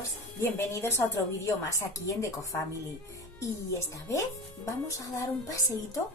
chicos, bienvenidos a otro vídeo más aquí en Decofamily. Y esta vez vamos a dar un paseíto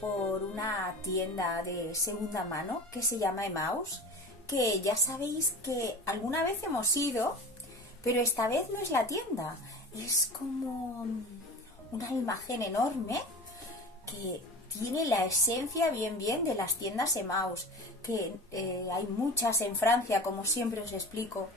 por una tienda de segunda mano que se llama Emmaus, que ya sabéis que alguna vez hemos ido, pero esta vez no es la tienda, es como un almacén enorme que tiene la esencia bien de las tiendas Emmaus, que hay muchas en Francia, como siempre os explico,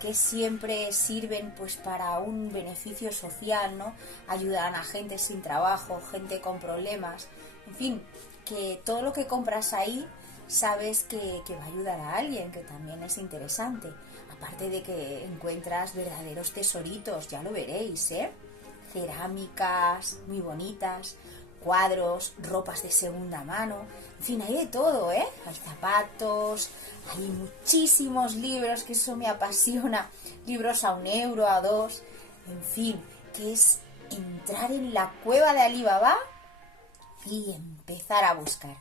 que siempre sirven pues para un beneficio social, ¿no? Ayudan a gente sin trabajo, gente con problemas, en fin, que todo lo que compras ahí sabes que va a ayudar a alguien, que también es interesante. Aparte de que encuentras verdaderos tesoritos, ya lo veréis, ¿eh? Cerámicas muy bonitas, cuadros, ropas de segunda mano, en fin, hay de todo, ¿eh? Hay zapatos, hay muchísimos libros, que eso me apasiona, libros a €1, a €2, en fin, que es entrar en la cueva de Alibaba y empezar a buscar.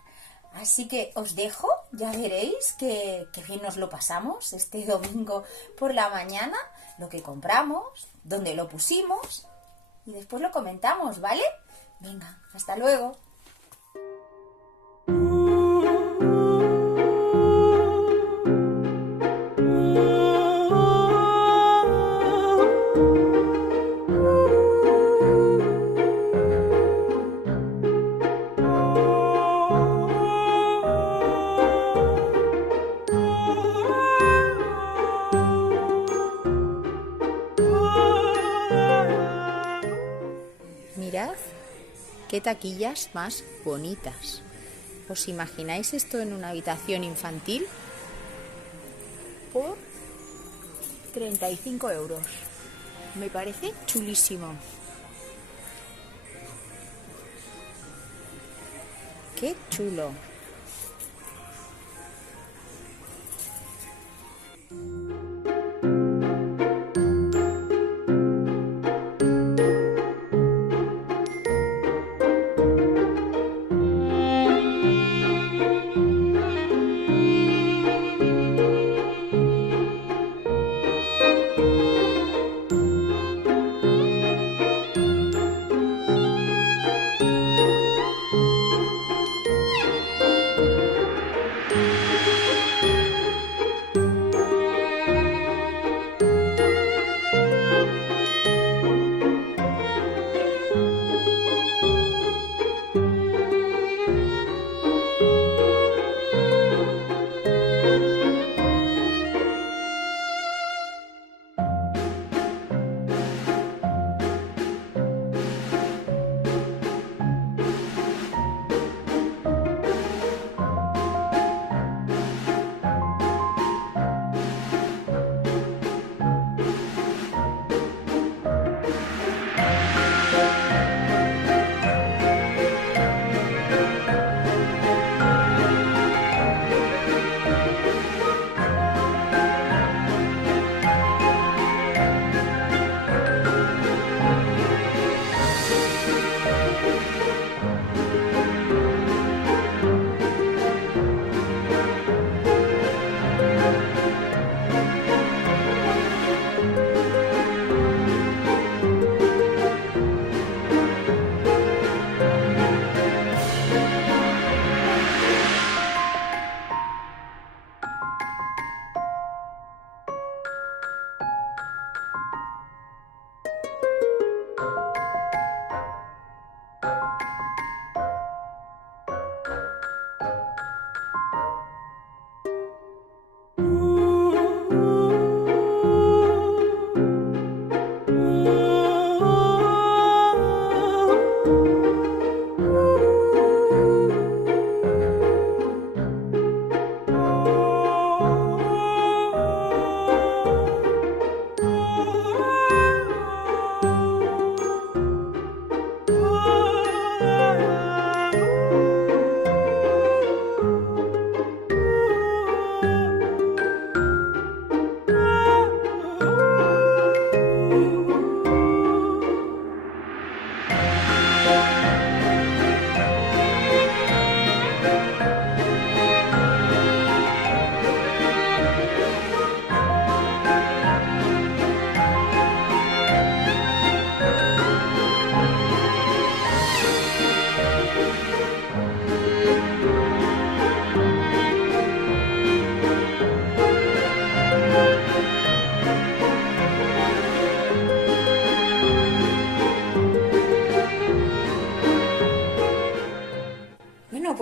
Así que os dejo, ya veréis que bien nos lo pasamos este domingo por la mañana, lo que compramos, dónde lo pusimos y después lo comentamos, ¿vale? Venga, hasta luego. Mirad qué taquillas más bonitas. ¿Os imagináis esto en una habitación infantil? Por 35 €. Me parece chulísimo. ¡Qué chulo!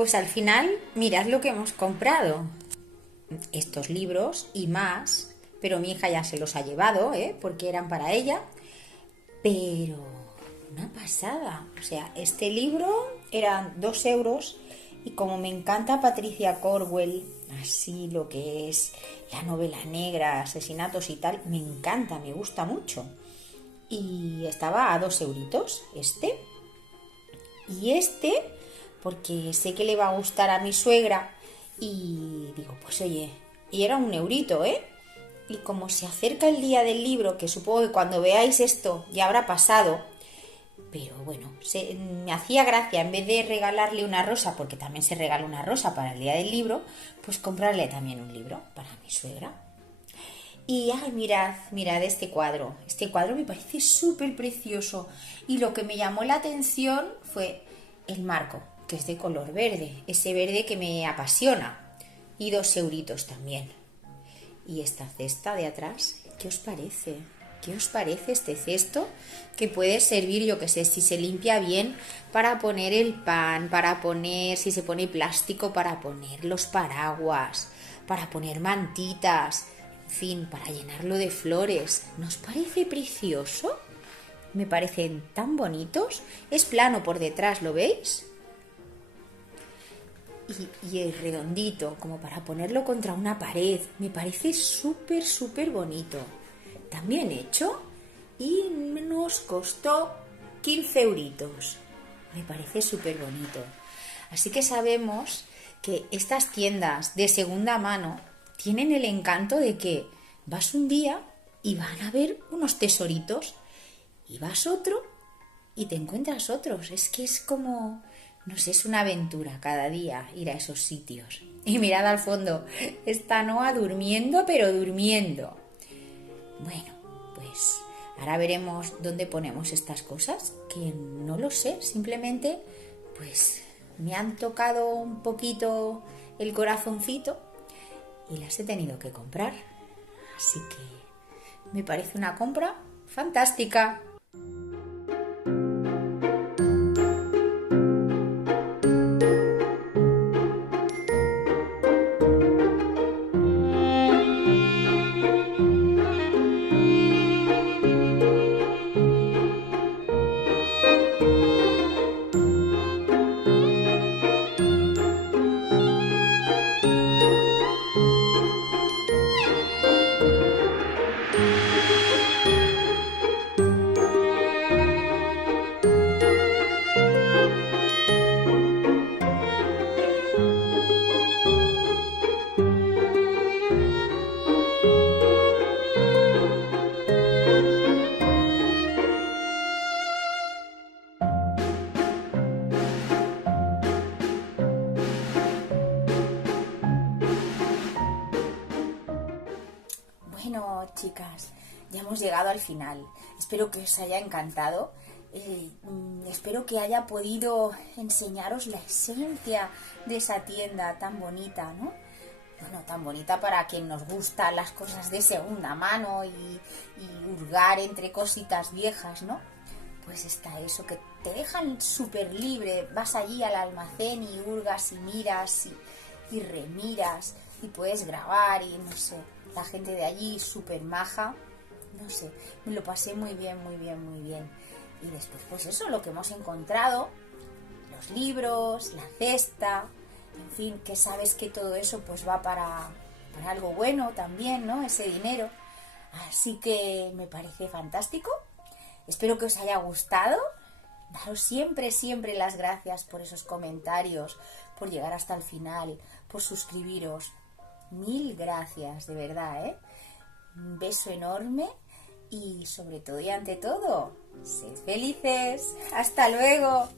Pues al final, mirad lo que hemos comprado. Estos libros y más, pero mi hija ya se los ha llevado, porque eran para ella. Pero una pasada. O sea, este libro eran 2 euros y como me encanta Patricia Cornwell, así lo que es la novela negra, asesinatos y tal, me encanta, me gusta mucho. Y estaba a 2 euritos este. Y este, porque sé que le va a gustar a mi suegra y digo, pues oye, y era 1 eurito, Y como se acerca el día del libro, que supongo que cuando veáis esto ya habrá pasado, pero bueno, me hacía gracia, en vez de regalarle una rosa, porque también se regala una rosa para el día del libro, pues comprarle también un libro para mi suegra. Y ay, mirad este cuadro. Este cuadro me parece súper precioso. Y lo que me llamó la atención fue el marco, que es de color verde. Ese verde que me apasiona. Y 2 euritos también. Y esta cesta de atrás, ¿qué os parece? ¿Qué os parece este cesto? Que puede servir, yo que sé, si se limpia bien, para poner el pan, para poner, si se pone plástico, para poner los paraguas, para poner mantitas, en fin, para llenarlo de flores. ¿No os parece precioso? Me parecen tan bonitos. Es plano por detrás, ¿lo veis? Y es redondito, como para ponerlo contra una pared. Me parece súper, súper bonito. También hecho y nos costó 15 euritos. Me parece súper bonito. Así que sabemos que estas tiendas de segunda mano tienen el encanto de que vas un día y van a ver unos tesoritos y vas otro y te encuentras otros. Es que es como, no sé, es una aventura cada día ir a esos sitios. Y mirad al fondo, está Noa durmiendo, pero durmiendo. Bueno, pues ahora veremos dónde ponemos estas cosas, que no lo sé, simplemente pues me han tocado un poquito el corazoncito y las he tenido que comprar. Así que me parece una compra fantástica. Bueno, chicas, ya hemos llegado al final. Espero que os haya encantado. Espero que haya podido enseñaros la esencia de esa tienda tan bonita, ¿no? Bueno, tan bonita para quien nos gustan las cosas de segunda mano y hurgar entre cositas viejas, ¿no? Pues está eso, que te dejan súper libre. Vas allí al almacén y hurgas y miras y remiras y puedes grabar y no sé. La gente de allí súper maja, no sé, me lo pasé muy bien, muy bien, muy bien. Y después, pues eso, lo que hemos encontrado, los libros, la cesta, en fin, que sabes que todo eso pues va para algo bueno también, ¿no? Ese dinero. Así que me parece fantástico. Espero que os haya gustado. Daros siempre, siempre las gracias por esos comentarios, por llegar hasta el final, por suscribiros. 1000 gracias, de verdad, Un beso enorme y sobre todo y ante todo, sed felices. ¡Hasta luego!